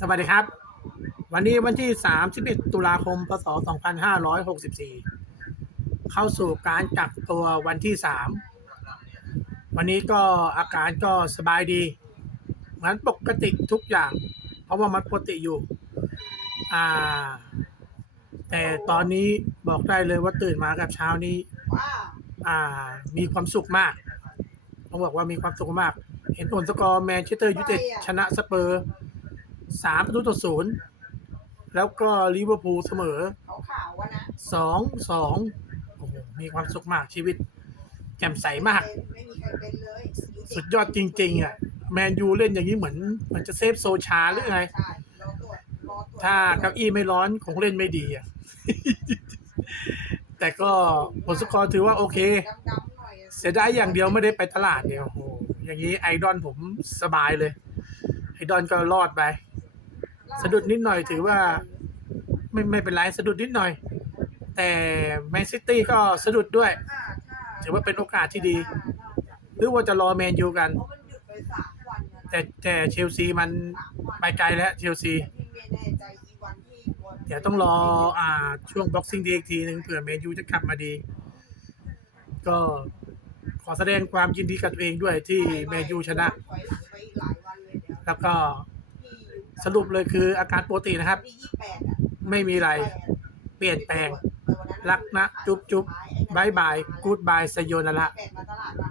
สวัสดีครับ วันนี้วันที่ 31 ตุลาคม พศ 2564 เข้าสู่การกักตัววันที่ 3 วันนี้ก็อาการก็สบายดี เหมือนปกติทุกอย่าง เพราะว่ามันปกติอยู่อ่าแต่ตอนนี้บอกได้เลยว่าตื่นมากับเช้านี้อ่ามีความสุขมากต้องบอกว่ามีความสุขมาก เห็นผลสกอร์แมนเชสเตอร์ยูไนเต็ดชนะสเปอร์ สามประตูต่อศูนย์แล้วก็ลิเวอร์พูลเสมอเขาขาวๆอะนะสองสองโอ้โหมีความสุขมากชีวิต แจ่มใสมากไม่มีใครเป็นเลยสุดยอดจริง ๆ อะ แมนยูเล่นอย่างนี้เหมือนเหมือนจะเซฟโซชาหรือไงใช่รอตรวจรอตรวจถ้าเก้าอี้ไม่ร้อนคงเล่นไม่ดีอะ แต่ก็ผลสกอร์ถือว่าโอเคดำๆหน่อยอะเสียดายอย่างเดียวไม่ได้ไปตลาดเนี่ยโอ้โหอย่างนี้ไอดอลผมสบายเลย ไอดอลก็รอดไป สะดุดนิดหน่อยถือว่า ไม่ไม่เป็นไรสะดุดนิดหน่อย แต่แมนซิตี้ก็สะดุดด้วย ถือว่าเป็นโอกาสที่ดี หรือว่าจะรอแมนยูกัน แต่แต่เชลซีมันไปไกลแล้วเชลซีเดี๋ยวต้องรออ่าช่วงบ็อกซิ่งดีอีกทีหนึ่งเผื่อแมนยูจะกลับมาดี ก็ขอแสดงความยินดีกับตัวเองด้วยที่แมนยูชนะ แล้วก็พี่สรุปเลยคืออาการปกตินะครับที่ยี่สิบแปดอะไม่มีอะไรเปลี่ยนแปลง รักนะ จุ๊บจุ๊บบายบายกูดบายสยนาระแปดมาตลาดปะ